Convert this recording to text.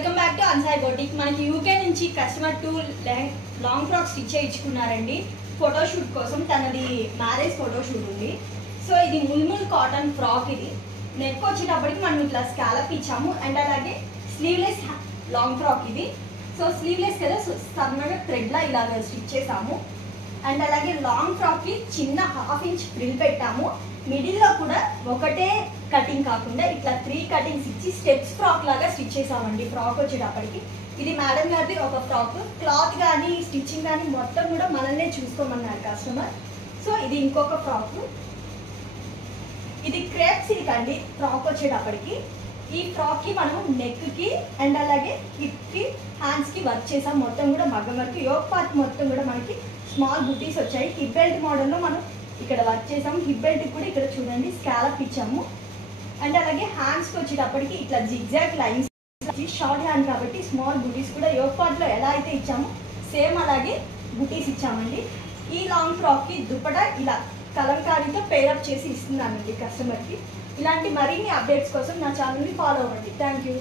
Welcome back to Ansai boutique. మనకి UK నుంచి customer 2 long frock stitch చేయించుకున్నారండి ఫోటోషూట్ కోసం. తనది మ్యారేజ్ ఫోటోషూట్ ఉంది. సో ఇది ముల్ముల్ కాటన్ ఫ్రాక్. ఇది నెక్ వచ్చేటప్పటికి మనం ఇట్లా స్కాలప్ ఇచ్చాము. అండ్ అలాగే స్లీవ్లెస్ లాంగ్ ఫ్రాక్ ఇది. సో స్లీవ్లెస్ కదా, సో సన్నగా థ్రెడ్లా ఇలాగ స్టిచ్ చేసాము. అండ్ అలాగే లాంగ్ ఫ్రాక్కి చిన్న 1/2 ఇంచ్ ఫ్రిల్ పెట్టాము. మిడిల్లో కూడా ఒకటే కటింగ్ కాకుండా ఇట్లా 3 కటింగ్స్ ఇచ్చి స్టెప్స్ ఫ్రాక్ లాగా స్టిచ్ చేసామండి. ఫ్రాక్ వచ్చేటప్పటికి ఇది మేడం గారిది ఒక ఫ్రాక్. క్లాత్ కానీ స్టిచ్చింగ్ కానీ మొత్తం కూడా మనల్నే చూసుకోమన్నారు కస్టమర్. సో ఇది ఇంకొక ఫ్రాక్. ఇది క్రేప్ సిల్క్ అండి ఫ్రాక్ వచ్చేటప్పటికి. ఈ ఫ్రాక్కి మనం నెక్కి అండ్ అలాగే హిప్కి హ్యాండ్స్కి వర్క్ చేసాం. మొత్తం కూడా మగ్గం వర్క్. యోక్ పార్ట్ మొత్తం కూడా మనకి స్మాల్ బుటీస్ వచ్చాయి. హిప్ బెల్ట్ మోడల్లో మనం ఇక్కడ వర్క్ చేసాము. హిప్ బెల్ట్ కూడా ఇక్కడ చూడండి స్కాలప్ ఇచ్చాము. అండ్ అలాగే హ్యాండ్స్కి వచ్చేటప్పటికి ఇట్లా జిగ్జాగ్ లైన్స్, షార్ట్ హ్యాండ్ కాబట్టి స్మాల్ బుటీస్ కూడా యోక్ పార్ట్లో ఎలా అయితే ఇచ్చామో సేమ్ అలాగే బుటీస్ ఇచ్చామండి. ఈ లాంగ్ ఫ్రాక్కి దుపట్టా ఇలా కలంకారీతో పేరప్ చేసి ఇస్తున్నానండి కస్టమర్కి. ఇలాంటి మరిన్ని అప్డేట్స్ కోసం నా ఛానల్ని ఫాలో అవ్వండి. Thank you.